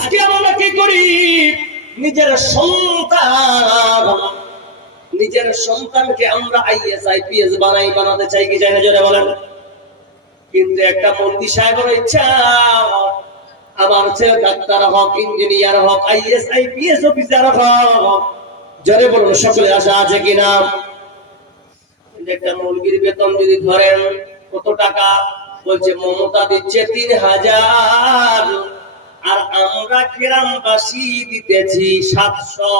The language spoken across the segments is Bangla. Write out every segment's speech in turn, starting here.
আজকে আমরা কি করি? নিজের সন্তান, নিজের সন্তানকে আমরা আইএস আইপিএস বানাই, বানাতে চাই কি চাই না জোরে বলেন। কিন্তু একটা মন্ত্রী সাহেবের ইচ্ছা, আমার ছেলে ডাক্তার হোক, ইঞ্জিনিয়ার হোক আইএস আইপিএস অফিসার হোক, জোরে বলুন সকলে আশা আছে কিনা? একটা মুরগির বেতন যদি ধরেন, কত টাকা? বলছে, মমতা দিচ্ছে তিন হাজার। আর আমরা গ্রামবাসী দিতেছি সাতশো,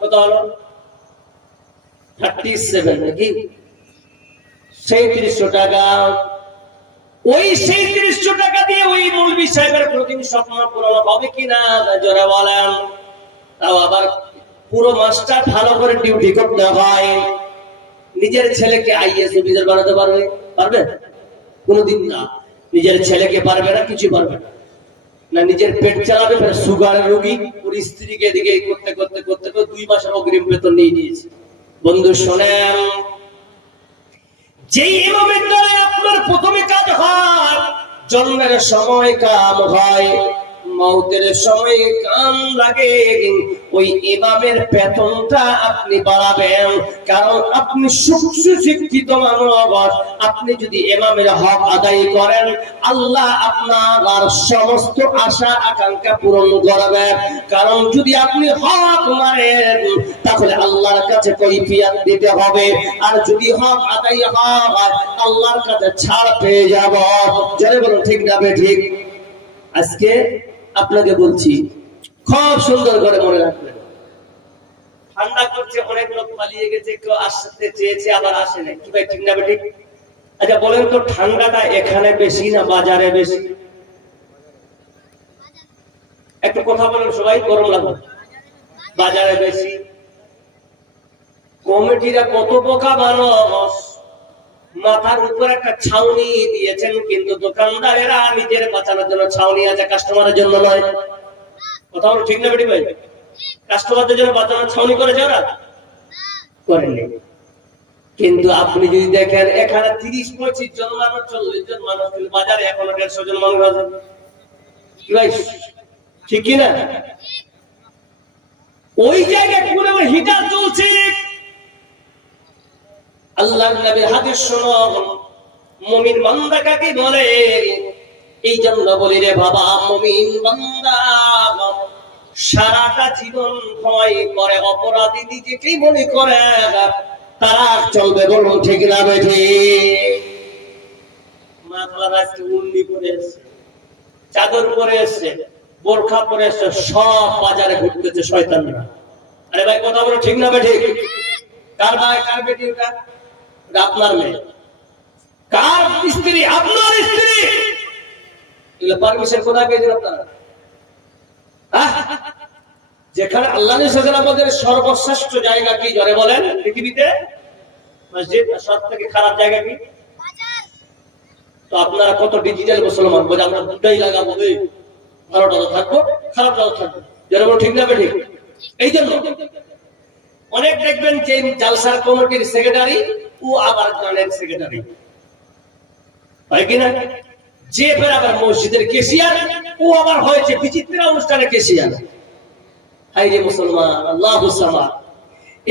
কত হলো? থার্টি সেভেন নাকি? সেইত্রিশশো টাকা। ওই সেইত্রিশশো টাকা দিয়ে ওই মৌলবি সাহেবের প্রতিদিন স্বপ্ন পূরণ হবে কিনা জোরে বলেন। তাও আবার পুরো মাসটা ভালো করে ডিউটি করতে হয়। নিজের ছেলেকে আইএস অফিসার বানাতে পারবে? পারবে? কোনোদিন না। নিজের ছেলেকে পারবে না কিছু পারবে না। না নিজের পেট চালাবে ফের সুগার রোগী ওর স্ত্রীকে এদিকে করতে করতে করতে করতে দুই মাস অগ্রিম বেতন নিয়ে নিয়েছে। বন্ধু, শোনেন। যেই দ্বারা আপনার প্রথমে কাজ হয়, জন্মের সময় কাম হয়। মৌতের সময় কাম লাগে ওই ইমামের বেতনটা আপনি বাড়াবেন। কারণ আপনি সুস্থ শিক্ষিত মানব আপনি যদি ইমামের হক আদায় করেন, আল্লাহ আপনার সমস্ত আশা, আকাঙ্ক্ষা পূরণ করবে। কারণ যদি আপনি হক মারেন তাহলে আল্লাহর কাছে কৈফিয়ত দিতে হবে। আর যদি হক আদায় হয়, আল্লাহর কাছে ছাড় পেয়ে যাব। যারা বলুন, ঠিক না ঠিক? আজকে আপনাকে বলছি, খুব সুন্দর করে মনে রাখবেন। ঠান্ডা করছে, অনেক লোক পালিয়ে গেছে, কেউ আসতে চেয়েছে, আবার আসে না কি ভাই, ঠিক না ঠিক আচ্ছা বলেন তো, ঠান্ডাটা এখানে বেশি না বাজারে বেশি? একটু কথা বলেন সবাই, গরম লাগবে। বাজারে বেশি? কমিটিরা কত বোকা মানুষ? মাথার উপর একটা ছাউনি দিয়েছেন, কিন্তু দোকানদারেরা নিজের বাঁচানোর জন্য ছাউনি আছে কাস্টমারের জন্য নয়। কথা বলো ঠিক না বেটি ভাই? কাস্টমারদের জন্য বাঁচানোর ছাউনি করেছে ওরা? করেননি। কিন্তু আপনি যদি দেখেন, এখানে তিরিশ, পঁচিশ জন মানুষ চল্লিশ জন মানুষ কিন্তু বাজারে এখনও দেড়শো জন মানুষ আছে। ঠিক কি না? ওই জায়গায় হিটার চলছে চাদর পরে এসছে, বোরখা পরে এসছে, সব বাজারে ঘুরতেছে শয়তানরা। আরে ভাই, কথা বলো ঠিক না বেঠি? কার ভাই, কার বেটি ওটা? আপনার মেয়ে। কার স্ত্রী? আপনার স্ত্রী? পারমিশন কোথায় পেয়েছেন আপনারা? যেখানে আল্লাহ আমাদের সর্বশ্রেষ্ঠ জায়গা কি? জরে বলেন, পৃথিবীতে। সব থেকে খারাপ জায়গা কি? তো আপনারা কত ডিজিটাল মুসলমান? বলে আমরা দুটাই লাগাবো, এই ভালোটা থাকব খারাপটা তো থাকব। জরে বলো ঠিক না ঠিক এই জন্য অনেক দেখবেন যে জালসার কমিটির সেক্রেটারি ও আবার গানের সেক্রেটারি কিনা যে ফের আবার মসজিদের ও আবার হয়েছে বিচিত্র অনুষ্ঠানে হাই রে মুসলমান, আল্লাহ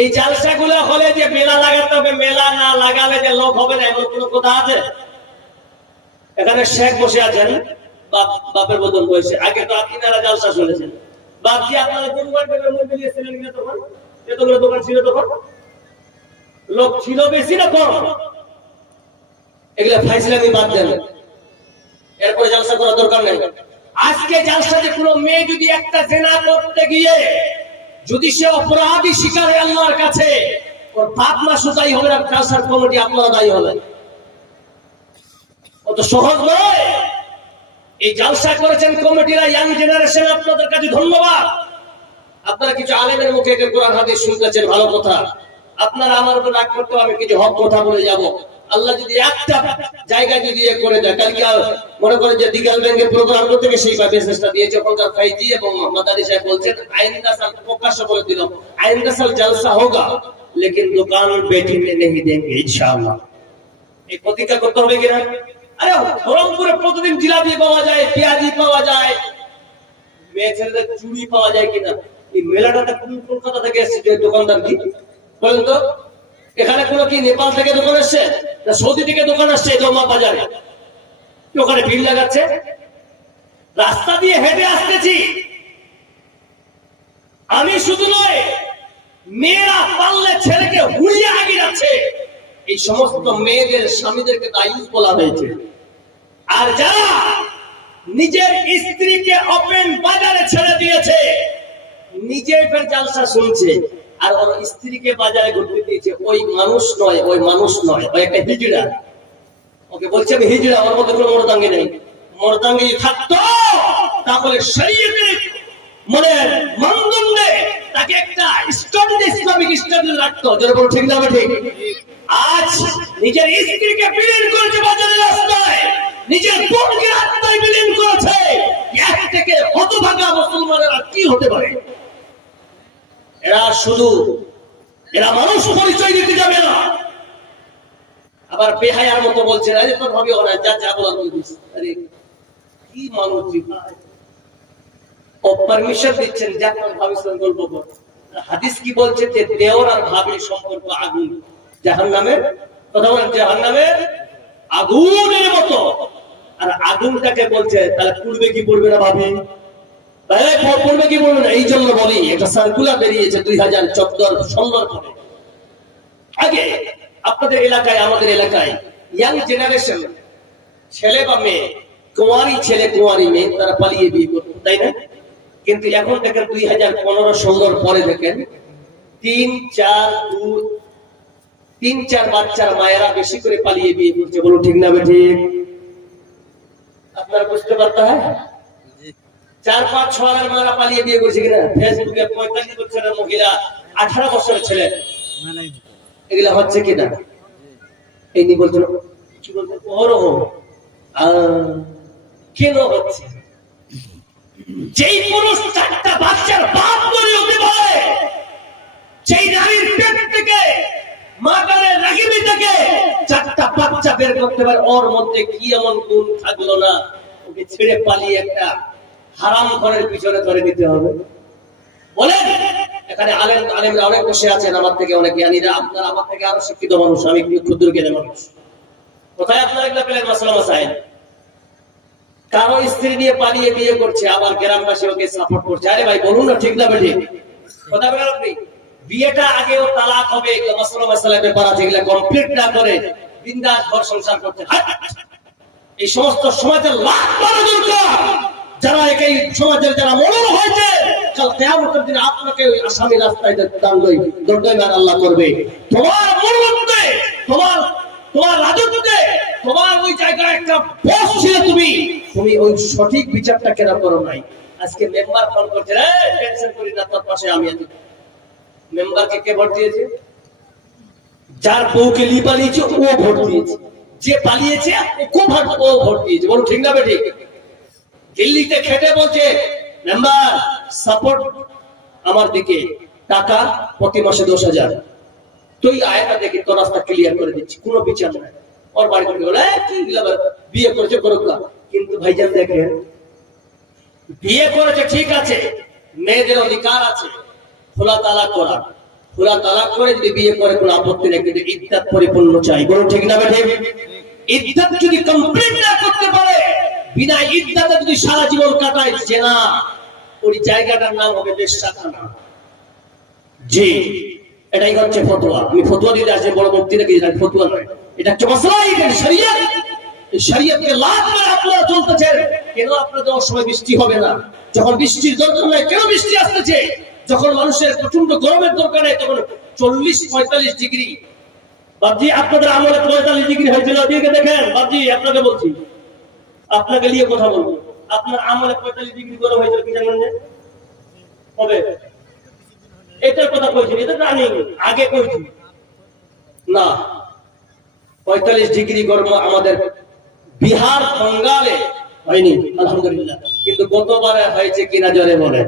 এই জালসা হলে যে মেলা লাগাতে হবে, মেলা না লাগালে যে লোক হবে না, এমন কোনো কথা আছে? এখানে শেখ বসে আছেন বাপের বদল বয়সে। আগে তো আপনারা জালসা শুনেছেন। বাপ কি আপনারা কিনা দোকান ছিল তখন? লোক ছিল বেশি না কম। এগুলা ফাইসলামি বাদ দেন। এরপরে জালসা করার দরকার নেই। আজকে জালসাতে কোনো মেয়ে যদি একটা জেনা করতে গিয়ে, যদি সে অপরাধী শিকার আল্লাহর কাছে, ওর বাপ মা সুতাই হবে না, জালসার কমিটি আপনারা দায়ী হবেন অত সহজ নয়। এই জালসা করেছেন কমিটিরা ইয়াং জেনারেশন আপনাদের কাছে ধন্যবাদ। আপনারা কিছু আলেমের মুখে কোরআন হাদিস শুনতেছেন, ভালো কথা। আপনারা আমার উপর রাগ করতে আমি কিছু হক কথা বলে যাব। আল্লাহ যদি একটা জায়গা যদি ইয়ে করে দেয়, কালকে মনে করেন যে দিগাল ব্যাংকের প্রোগ্রাম করতে গিয়ে সেই ভাবে চেষ্টা দিয়ে যখনকার ফাইজি এবং মোহাম্মদ আলী সাহেব বলছেন আইন্দা সাল প্রকাশ্য করে দিল। আইন্দা সাল জালসা হোগা, লেকিন দোকান বেটি মে নেহি দেঙ্গে ইনশাআল্লাহ। এই প্রতিজ্ঞা করতে হবে কিনা? আরে ধরমপুরে প্রতিদিন জিলাপি পাওয়া যায়, পেঁয়াজি পাওয়া যায়। মেয়ে ছেলেদের চুড়ি পাওয়া যায় কিনা? এই মেলাটা কোন কলকাতা থেকে এসেছে? দোকানদার কি? এখানে কোনো কি নেপাল থেকে দোকান এসছে না সৌদি থেকে দোকান আসছে? জমা বাজারে। ওখানে ভিড় লাগাচ্ছে? রাস্তা দিয়ে হেঁটে আসতেছি। আমি শুধু নয়, মেয়েরা পারলে ছেলেকে হুড়িয়ে আগিয়ে যাচ্ছে। এই সমস্ত মেয়েদের স্বামীদেরকে দায়ী বলা হয়েছে। আর যারা নিজের স্ত্রীকে ওপেন বাজারে ছেড়ে দিয়েছে নিজে ফের জালসা শুনছে। আর ওর স্ত্রীকে বাজারে ঘুরতে দিয়েছে। ওই মানুষ নয়, ওই মানুষ নয়, ওই একটা হিজড়া। ওকে বলছে, আমি হিজড়া, আমার মধ্যে কোনো মরদাঙ্গি নেই। মরদাঙ্গি থাকতো, তাহলে শরীয়তের মানে মানদণ্ডে তাকে একটা ইসলামিক রাখতো। যেটা বলো ঠিক না ঠিক আজ নিজের স্ত্রীকে বিলীন করেছে রাস্তায়। নিজের বোনকে রাস্তায় বিলীন করেছে। এক থেকে হতভাগা মুসলমানেরা কি হতে পারে? এরা শুধু, এরা মানুষ পরিচয় দিতে যাবে না। আবার বেহায়ার মতো বলছে, আরে, তোর ভাবি যা যা বলার বলে আরে, কি মানুষ ও পারমিশন দিচ্ছেন, যা, তোর সঙ্গে গল্প কর। হাদিস কি বলছে যে, দেওর আর ভাবির সম্পর্ক আগুন। জাহান কথা বলেন জাহান আগুনের মতো। আর আগুনটাকে বলছে, তাহলে পূর্বে কি পড়বে না ভাবি? পড়বে কি এই জন্য বলি সার্কুলার বেরিয়েছে দুই হাজার আগে, আপনাদের এলাকায়, আমাদের এলাকায় ইয়াং জেনারেশন ছেলে বা মেয়ে, কুয়ারি ছেলে, কুয়ারি মেয়ে, তারা পালিয়ে বিয়ে করতো, তাই না? কিন্তু এখন দেখেন দুই হাজার পনেরো ষোলোর পরে দেখেন, তিন, চার দুই তিন, চার বাচ্চার মায়েরা বেশি করে পালিয়ে বিয়ে করছে। বলো ঠিক না ঠিক আপনারা বুঝতে পারতে হয় চার, পাঁচ, ছ হাজার মায়েরা পালিয়ে বিয়ে করছে কিনা? ফেসবুকে পঁয়তাল্লিশ বছরের মহিলা, আঠারো বছরের ছেলে। এগুলা হচ্ছে কিনা এই নিয়ে বলছিল কি কেন হচ্ছে? যেই পুরুষ চারটা বাচ্চার বাপ বলে হতে পারে সেই নারীর পেট থেকে মাতারের রাগিবি থেকে চারটা বাচ্চা বের করতে পারে, ওর মধ্যে কি এমন গুণ থাকল না? ওকে ছেড়ে পালিয়ে একটা হারাম ঘরের পিছনে ধরে দিতে হবে। বলেন, এখানে আলেম, আলেমরা অনেক বসে আছেন আমার থেকে, অনেক জ্ঞানীরা আপনারা আমার থেকে আরও শিক্ষিত মানুষ, আমি একটু ক্ষুদ্র জ্ঞানের মানুষ। কোথায় আপনারা এগুলা পেলেন মাসালা মাসাইল কারও স্ত্রী নিয়ে পালিয়ে বিয়ে করছে, আবার গ্রামবাসী ওকে সাপোর্ট করছে। আরে ভাই, বলুন না, ঠিক না বেঠি কথা বলেন আপনি। বিয়েটা আগেও তালাক হবে মাসালা মাসালা ব্যাপার আছে কমপ্লিট না করে বিন্দাস ঘর সংসার করতে এই সমস্ত সমাজের লাখ দরকার। যারা এই সমাজের যারা মরণ হয়েছে, কাল কেয়ামতের দিনে আপনাকে ওই আসামি রাস্তায় আল্লাহ করবে। তোমার তোমার তোমার রাজত্বে, তোমার ওই একটা ছিল তুমি। তুমি ওই সঠিক বিচারটা করো নাই? আজকে মেম্বার ফোন করছে টেনশন করি না, তোর পাশে আমি আছি। মেম্বারকে কে ভোট দিয়েছে? যার বউকে লি পালিয়েছে, ও ভোট দিয়েছে। যে পালিয়েছে, ও ভোট ভোট দিয়েছে। বলো ঠিক না বেঠিক? দিল্লিতে খেটে বলছে মেম্বার সাপোর্ট আমার দিকে। টাকা প্রতি মাসে দশ হাজার। তুই আয়টা দেখে, তোর রাস্তা ক্লিয়ার করে দিচ্ছি। কোনো বিচার নাই। ওর বাড়ি থেকে বলে কি বিয়ে করেছে করুক না।" কিন্তু ভাইজান দেখেন, বিয়ে করেছে ঠিক আছে, মেয়েদের অধিকার আছে। খোলা তালাক করা। খোলা তালাক করে যদি বিয়ে করে, কোনো আপত্তি নেই, কিন্তু ইদ্যাত পরিপূর্ণ চাই। বলুন, ঠিক না বেঠে? ইদ্যাত যদি কমপ্লিট না করতে পারে বিনা ইদ্যাতে যদি সারা জীবন কাটায় জেনা ওই জায়গাটার নাম হবে জি, এটাই হচ্ছে দিতে বড় মুক্তি নয়। এটা হচ্ছে মশলা এটা শরিয়ত। লাভ করে আপনারা কেন আপনাদের বৃষ্টি হবে না? যখন বৃষ্টির দরকার নাই কেন বৃষ্টি আসতেছে? যখন মানুষের প্রচণ্ড গরমের দরকার নেই তখন চল্লিশ, পঁয়তাল্লিশ ডিগ্রি। বাবজি আপনাদের আমলে পঁয়তাল্লিশ ডিগ্রি হয়েছিল দেখেন। বাবজি আপনাকে বলছি। আপনাকে নিয়ে কথা বলব। আপনার আমলে পঁয়তাল্লিশ ডিগ্রি গরম হয়েছিল কি জানেন যে? হবে এটার কথা কইছি, এটা জানি আগে কইছি। না, পঁয়তাল্লিশ ডিগ্রি গরম আমাদের বিহার, বঙ্গালে হয়নি, আলহামদুলিল্লাহ। কিন্তু গতবারে হয়েছে কিনা জলে বলে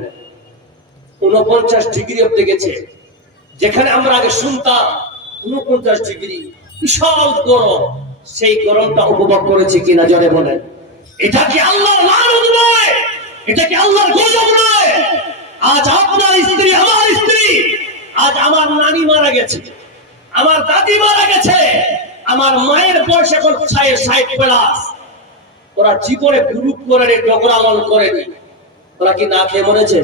উনপঞ্চাশ ডিগ্রি অব্দি গেছে। যেখানে আমরা আগে শুনতাম উনপঞ্চাশ ডিগ্রি, বিশাল গরম। সেই গরমটা উপভোগ করেছে কিনা জলে বলেন। এটা কি আল্লাহ লানত নয়? এটা কি আল্লাহর গজব নয়? আজ আপনার স্ত্রী, আমার স্ত্রী, আজ আমার নানি মারা গেছে। আমার দাদি মারা গেছে। আমার মায়ের বয়স এখন ষাট ষাট প্লাস ওরা জীবনে গ্রুপ করে ডগরামল করেনি। ওরা কি না খেয়ে মরেছে?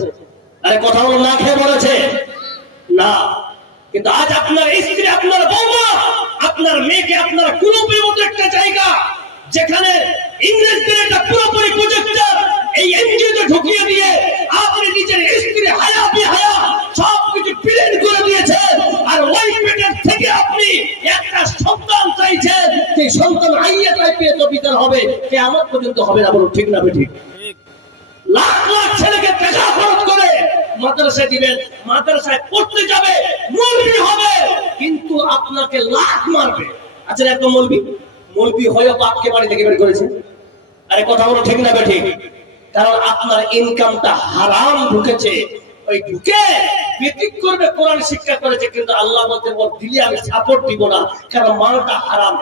আরে কথা হলো না খেয়ে মরেছে? না। কিন্তু আজ আপনার স্ত্রী, আপনার বৌমা, আপনার মেয়েকে আপনার কুরুপের মতো একটা জায়গা যেখানে ইংরেজদের একটা পুরোপুরি প্রজেক্টর এই এনজিওতে ঢুকিয়ে দিয়ে আপনি নিজের স্ত্রী হায়া হায়া সব কিছু প্লেন করে দিয়েছেন আর ওই পেটের থেকে আপনি একটা সন্তান চাইছেন যে সন্তান আইয়া টাইপের তো বিচার হবে কে আমার পর্যন্ত হবে না বলুন ঠিক না ঠিক। লাখ লাখ ছেলেকে টাকা খরচ করে মাদ্রাসায় দিবেন মাদ্রাসায় পড়তে যাবে মৌলবি হবে কিন্তু আপনাকে লাখ মারবে। আচ্ছা একটা মৌলবি মৌলবি হয়ে বাপকে বাড়ি থেকে বের করেছে। আরে কথা বলো ঠিক না ঠিক? কারণ আপনার ইনকামটা হারাম ঢুকেছে। ওই ঢুকে বেতিক করবে কোরআন শিক্ষা করেছে, কিন্তু আল্লাহ বলতে দিলে আমি সাপোর্ট দিব না, কারণ মালটা হারাম